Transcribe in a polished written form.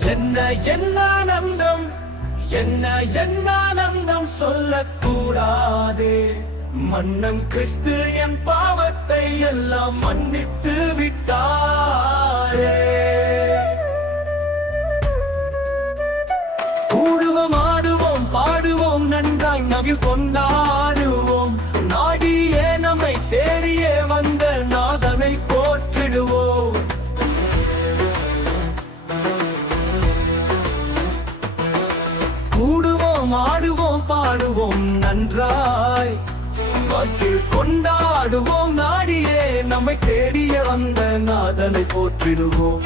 என்ன என்ன ஆனந்தம், என்ன என்ன ஆனந்தம் சொல்லக்கூடாதே. மன்னன் கிறிஸ்து என் பாவத்தை எல்லாம் மன்னித்து விட்டாரே. கூடுவோம், ஆடுவோம், பாடுவோம், நன்றாய் நவில் கொண்டாடுவோம். நாடியே நம்மை தேடியே வந்த நாதனை போற்றிடுவோம். கூடுவோம், ஆடுவோம், பாடுவோம், நன்றாய் நவில் கொண்டாடுவோம். நாடியே நம்மை தேடியே வந்த நாதனை போற்றிடுவோம்.